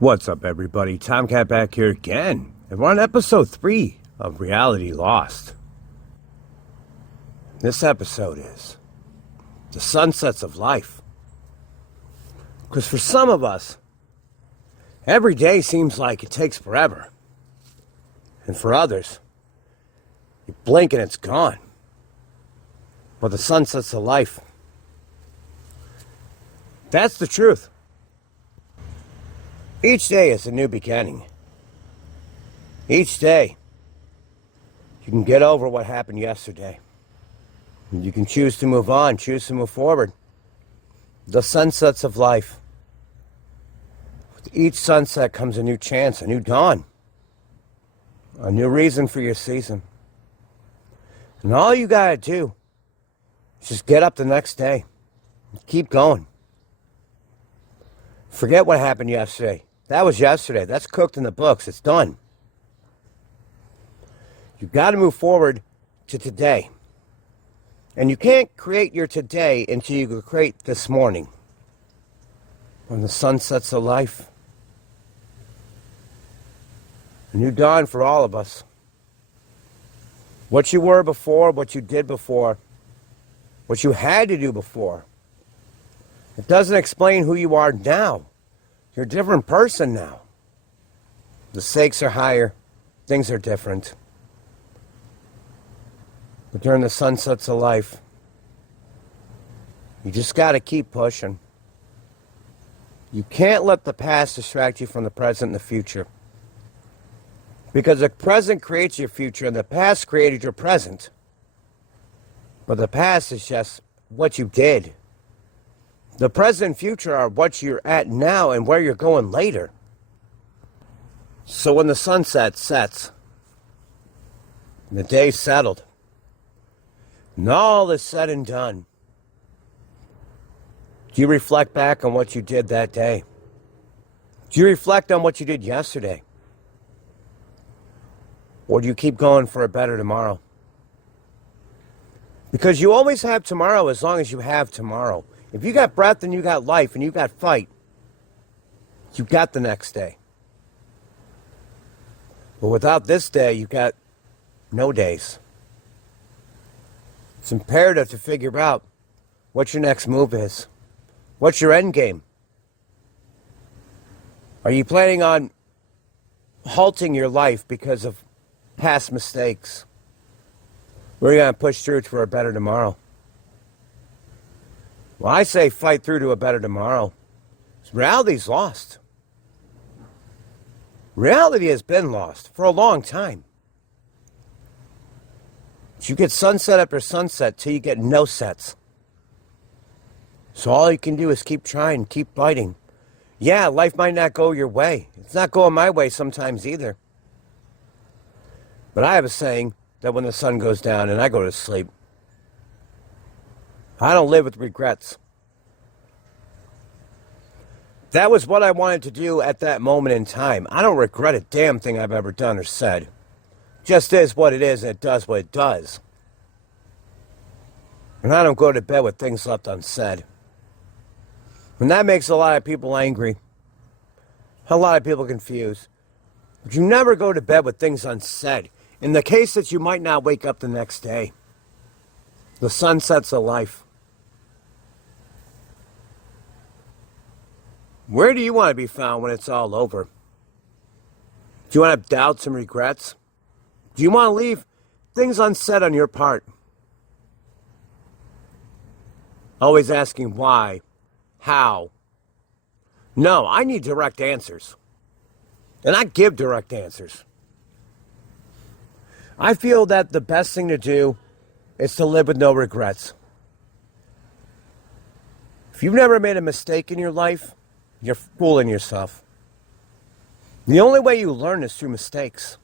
What's up, everybody? Tomcat back here again, and we're on episode 3 of Reality Lost. This episode is the sunsets of life. Because for some of us, every day seems like it takes forever. And for others, you blink and it's gone. But the sunsets of life, that's the truth. Each day is a new beginning. Each day, you can get over what happened yesterday. You can choose to move on, choose to move forward. The sunsets of life. With each sunset comes a new chance, a new dawn. A new reason for your season. And all you gotta do is just get up the next day. Keep going. Forget what happened yesterday. That was yesterday. That's cooked in the books. It's done. You've got to move forward to today. And you can't create your today until you create this morning. When the sun sets of life. A new dawn for all of us. What you were before, what you did before, what you had to do before. It doesn't explain who you are now. You're a different person now. The stakes are higher. Things are different. But during the sunsets of life, you just got to keep pushing. You can't let the past distract you from the present and the future. Because the present creates your future and the past created your present. But the past is just what you did. The present and future are what you're at now and where you're going later. So when the sunset sets, and the day's settled, and all is said and done, do you reflect back on what you did that day? Do you reflect on what you did yesterday? Or do you keep going for a better tomorrow? Because you always have tomorrow as long as you have tomorrow. If you got breath and you got life and you got fight, you got the next day. But without this day, you got no days. It's imperative to figure out what your next move is. What's your end game? Are you planning on halting your life because of past mistakes? Or are you going to push through to a better tomorrow? Well, I say fight through to a better tomorrow. Reality's lost. Reality has been lost for a long time. You get sunset after sunset till you get no sets. So all you can do is keep trying, keep fighting. Yeah, life might not go your way. It's not going my way sometimes either. But I have a saying that when the sun goes down and I go to sleep, I don't live with regrets. That was what I wanted to do at that moment in time. I don't regret a damn thing I've ever done or said. Just is what it is and it does what it does. And I don't go to bed with things left unsaid. And that makes a lot of people angry. A lot of people confused. But you never go to bed with things unsaid. In the case that you might not wake up the next day. The sunsets of life. Where do you want to be found when it's all over? Do you want to have doubts and regrets? Do you want to leave things unsaid on your part? Always asking why, how. No, I need direct answers. And I give direct answers. I feel that the best thing to do is to live with no regrets. If you've never made a mistake in your life, you're fooling yourself. The only way you learn is through mistakes.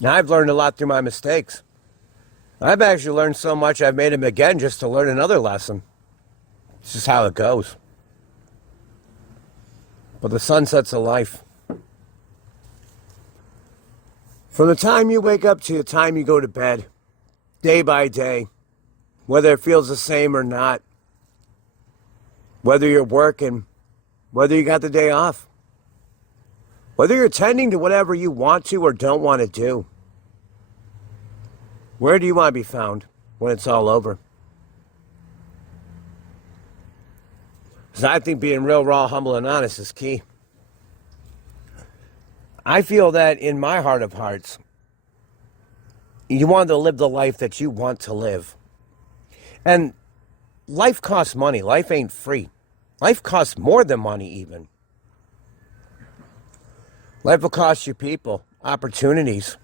Now, I've learned a lot through my mistakes. I've actually learned so much I've made them again just to learn another lesson. This is how it goes. But the sunsets of life. From the time you wake up to the time you go to bed, day by day, whether it feels the same or not, whether you're working, whether you got the day off. Whether you're tending to whatever you want to or don't want to do, where do you want to be found when it's all over? Because I think being real, raw, humble, and honest is key. I feel that in my heart of hearts, you want to live the life that you want to live. And life costs money. Life ain't free. Life costs more than money even. Life will cost you people, opportunities,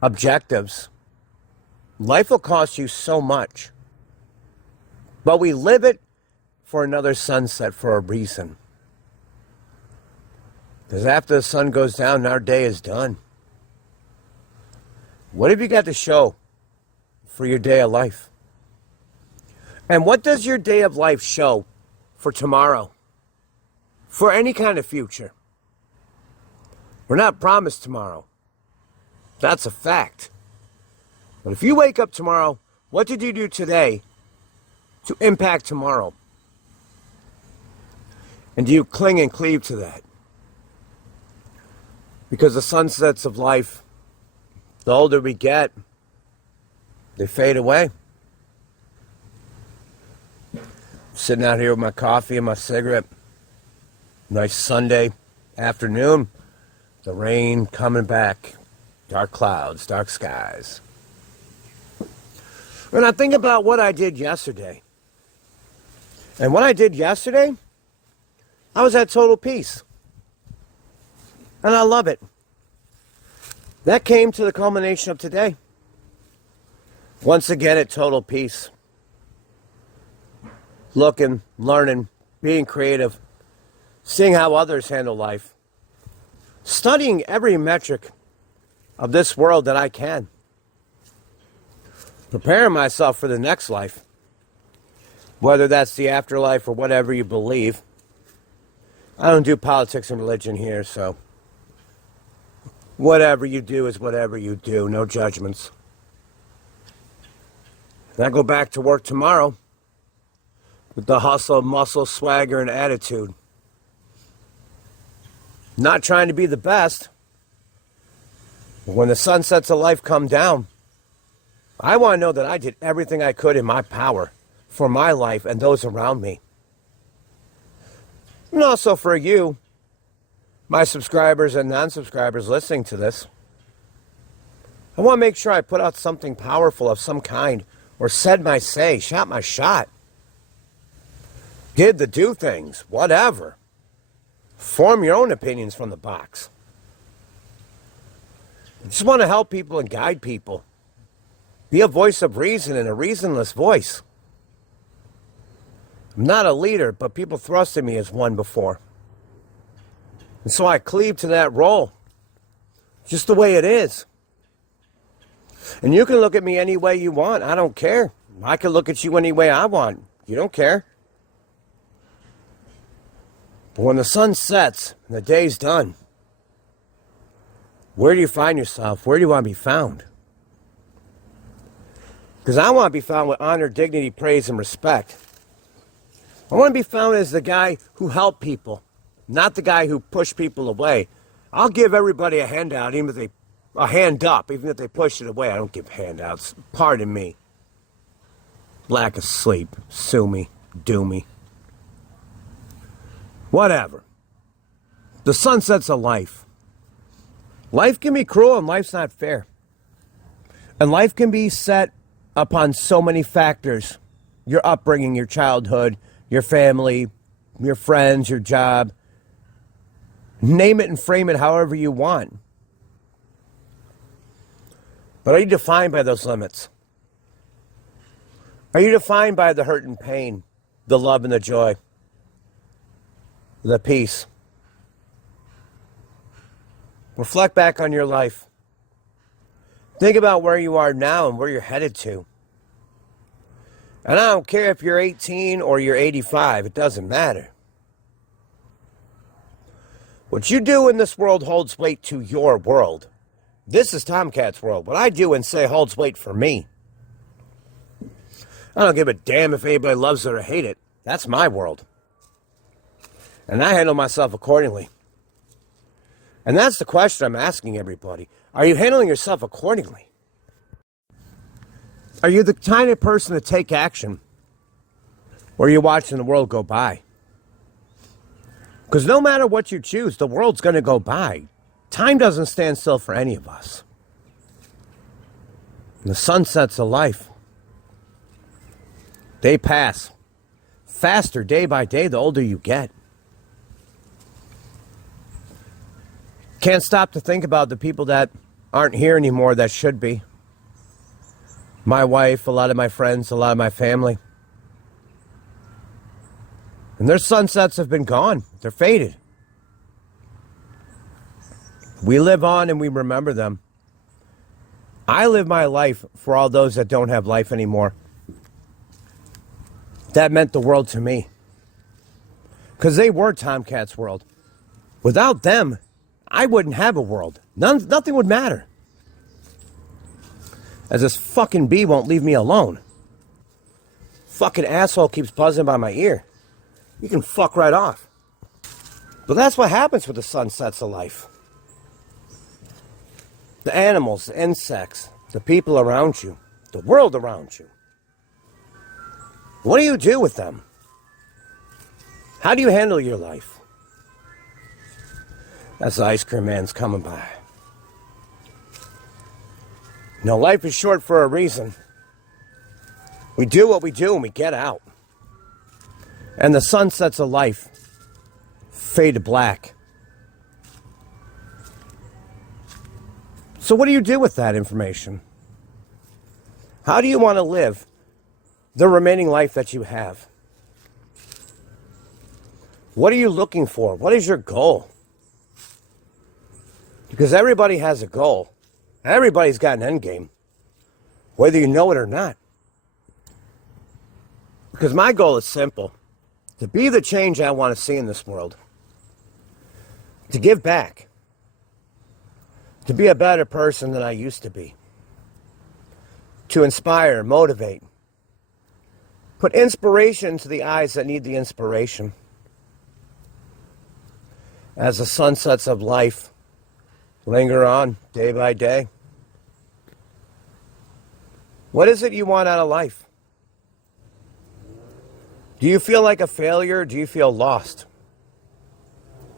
objectives. Life will cost you so much. But we live it for another sunset for a reason. Because after the sun goes down, our day is done. What have you got to show for your day of life? And what does your day of life show for tomorrow? For any kind of future? We're not promised tomorrow. That's a fact. But if you wake up tomorrow, what did you do today to impact tomorrow? And do you cling and cleave to that? Because the sunsets of life, the older we get, they fade away. Sitting out here with my coffee and my cigarette. Nice Sunday afternoon. The rain coming back. Dark clouds, dark skies. And I think about what I did yesterday. And what I did yesterday, I was at total peace. And I love it. That came to the culmination of today. Once again at total peace. Looking, learning, being creative, seeing how others handle life. Studying every metric of this world that I can. Preparing myself for the next life. Whether that's the afterlife or whatever you believe. I don't do politics and religion here, so whatever you do is whatever you do. No judgments. And I go back to work tomorrow with the hustle, muscle, swagger, and attitude. Not trying to be the best. But when the sunsets of life come down, I want to know that I did everything I could in my power for my life and those around me. And also for you, my subscribers and non-subscribers listening to this. I want to make sure I put out something powerful of some kind, or said my say, shot my shot. Did the do things, whatever. Form your own opinions from the box. I just want to help people and guide people. Be a voice of reason in a reasonless voice. I'm not a leader, but people thrusted me as one before. And so I cleave to that role. Just the way it is. And you can look at me any way you want. I don't care. I can look at you any way I want. You don't care. But when the sun sets and the day's done, where do you find yourself? Where do you want to be found? Because I want to be found with honor, dignity, praise, and respect. I want to be found as the guy who helped people, not the guy who pushed people away. I'll give everybody a handout, even if they a hand up, even if they push it away. I don't give handouts. Pardon me. Lack of sleep. Sue me. Do me. Whatever. The sunsets of life. Life can be cruel and life's not fair. And life can be set upon so many factors. Your upbringing, your childhood, your family, your friends, your job. Name it and frame it however you want. But are you defined by those limits? Are you defined by the hurt and pain, the love and the joy, the peace? Reflect back on your life. Think about where you are now and where you're headed to. And I don't care if you're 18 or you're 85, it doesn't matter. What you do in this world holds weight to your world. This is Tomcat's world. What I do and say holds weight for me. I don't give a damn if anybody loves it or hate it. That's my world. And I handle myself accordingly. And that's the question I'm asking everybody. Are you handling yourself accordingly? Are you the kind of person to take action? Or are you watching the world go by? Because no matter what you choose, the world's going to go by. Time doesn't stand still for any of us. And the sunsets of life, they pass faster day by day the older you get. Can't stop to think about the people that aren't here anymore that should be. My wife, a lot of my friends, a lot of my family. And their sunsets have been gone. They're faded. We live on and we remember them. I live my life for all those that don't have life anymore. That meant the world to me. Because they were Tomcat's world. Without them, I wouldn't have a world. Nothing would matter. As this fucking bee won't leave me alone. Fucking asshole keeps buzzing by my ear. You can fuck right off. But that's what happens with the sunsets of life. The animals, the insects, the people around you, the world around you. What do you do with them? How do you handle your life? That's the ice cream man's coming by. No, life is short for a reason. We do what we do and we get out. And the sunsets of life fade to black. So what do you do with that information? How do you want to live the remaining life that you have? What are you looking for? What is your goal? Because everybody has a goal. Everybody's got an end game, whether you know it or not. Because my goal is simple. To be the change I want to see in this world. To give back. To be a better person than I used to be. To inspire, motivate. Put inspiration to the eyes that need the inspiration. As the sunsets of life linger on day by day. What is it you want out of life? Do you feel like a failure or do you feel lost?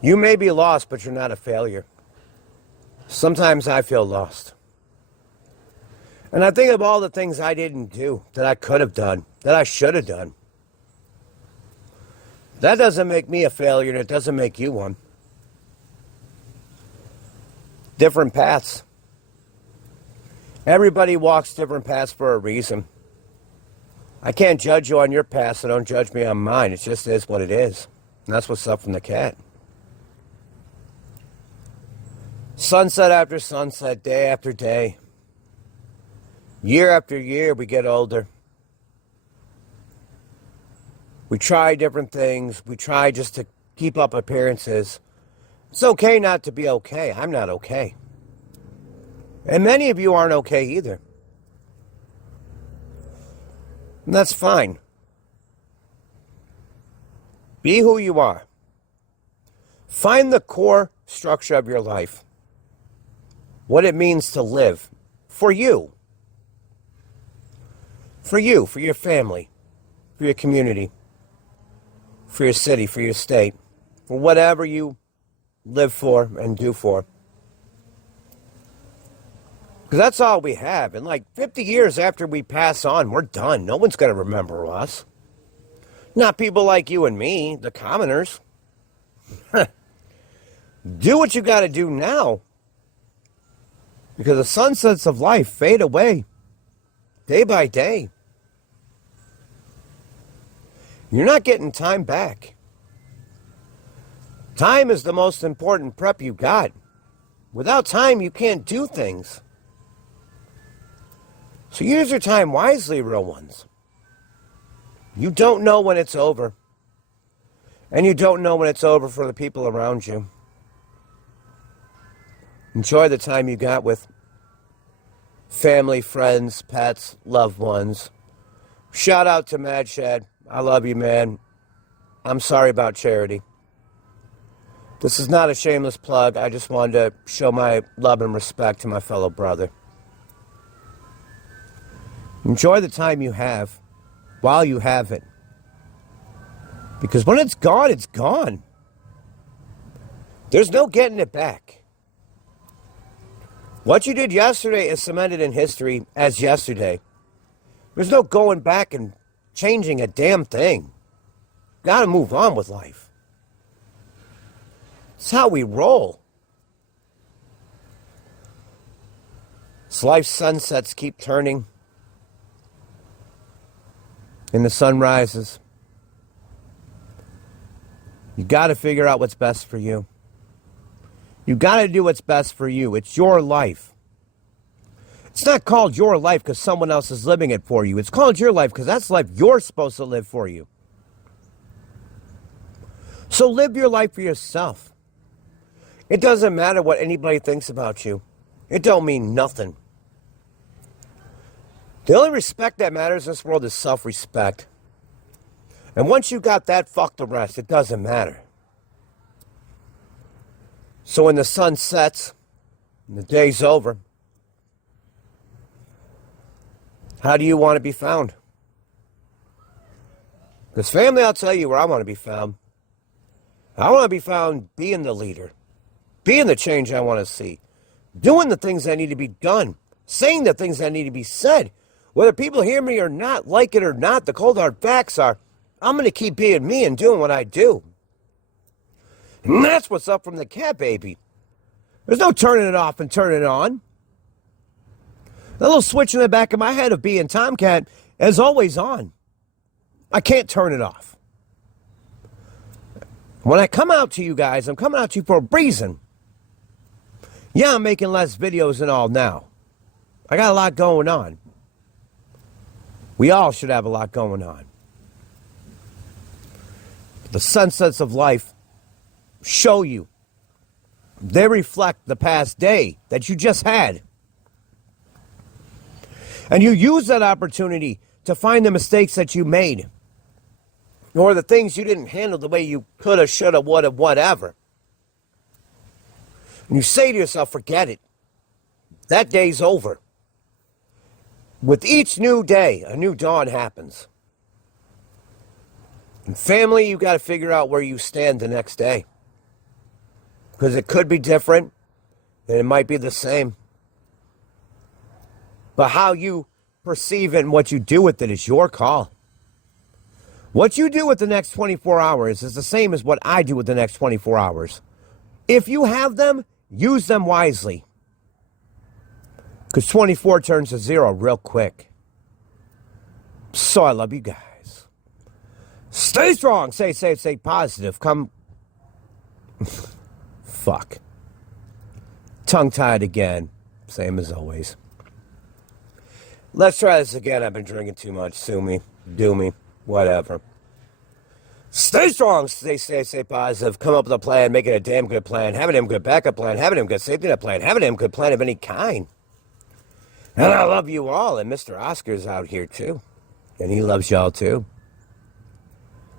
You may be lost, but you're not a failure. Sometimes I feel lost. And I think of all the things I didn't do, that I could have done, that I should have done. That doesn't make me a failure, and it doesn't make you one. Different paths. Everybody walks different paths for a reason. I can't judge you on your path, so don't judge me on mine. It just is what it is. And that's what's up from the cat. Sunset after sunset, day after day. Year after year, we get older. We try different things. We try just to keep up appearances. It's okay not to be okay. I'm not okay. And many of you aren't okay either. And that's fine. Be who you are. Find the core structure of your life. What it means to live. For you. For you, for your family, for your community, for your city, for your state, for whatever you live for and do for. Because that's all we have. And like 50 years after we pass on, we're done. No one's going to remember us. Not people like you and me, the commoners. Do what you got to do now. Because the sunsets of life fade away day by day. You're not getting time back. Time is the most important prep you got. Without time, you can't do things. So use your time wisely, real ones. You don't know when it's over. And you don't know when it's over for the people around you. Enjoy the time you got with family, friends, pets, loved ones. Shout out to Mad Shad. I love you, man. I'm sorry about Charity. This is not a shameless plug. I just wanted to show my love and respect to my fellow brother. Enjoy the time you have while you have it. Because when it's gone, it's gone. There's no getting it back. What you did yesterday is cemented in history as yesterday. There's no going back and changing a damn thing. Gotta move on with life. It's how we roll. As life's sunsets keep turning and the sun rises, you got to figure out what's best for you. You got to do what's best for you. It's your life. It's not called your life because someone else is living it for you. It's called your life because that's the life you're supposed to live for you. So live your life for yourself. It doesn't matter what anybody thinks about you. It don't mean nothing. The only respect that matters in this world is self-respect. And once you got that, fuck the rest. It doesn't matter. So when the sun sets and the day's over, how do you want to be found? Because family, I'll tell you where I want to be found. I want to be found being the leader, being the change I want to see, doing the things that need to be done, saying the things that need to be said. Whether people hear me or not, like it or not, the cold hard facts are, I'm going to keep being me and doing what I do. And that's what's up from the cat, baby. There's no turning it off and turning it on. That little switch in the back of my head of being Tomcat is always on. I can't turn it off. When I come out to you guys, I'm coming out to you for a reason. Yeah, I'm making less videos and all now. I got a lot going on. We all should have a lot going on. The sunsets of life show you. They reflect the past day that you just had. And you use that opportunity to find the mistakes that you made. Or the things you didn't handle the way you coulda, shoulda, woulda, whatever. And you say to yourself, forget it. That day's over. With each new day, a new dawn happens. And family, you got to figure out where you stand the next day. Because it could be different, and it might be the same. But how you perceive it and what you do with it is your call. What you do with the next 24 hours is the same as what I do with the next 24 hours. If you have them, use them wisely. Because 24 turns to 0 real quick. So I love you guys. Stay strong. Stay safe. Stay positive. Come. Fuck. Tongue-tied again. Same as always. Let's try this again. I've been drinking too much. Sue me. Do me. Whatever. Stay strong. Stay positive. Come up with a plan. Make it a damn good plan. Have a damn good backup plan. Have a damn good safety net plan. Have a damn good plan of any kind. And I love you all. And Mr. Oscar's out here too. And he loves y'all too.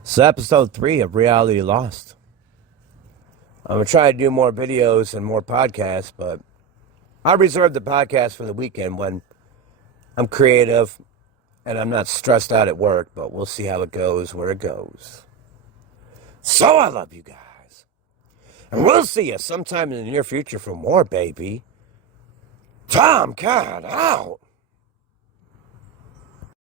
So episode 3 of Reality Lost. I'm going to try to do more videos and more podcasts, but I reserve the podcast for the weekend when I'm creative and I'm not stressed out at work, but we'll see how it goes, where it goes. So I love you guys. And we'll see you sometime in the near future for more, baby. Tomcat out.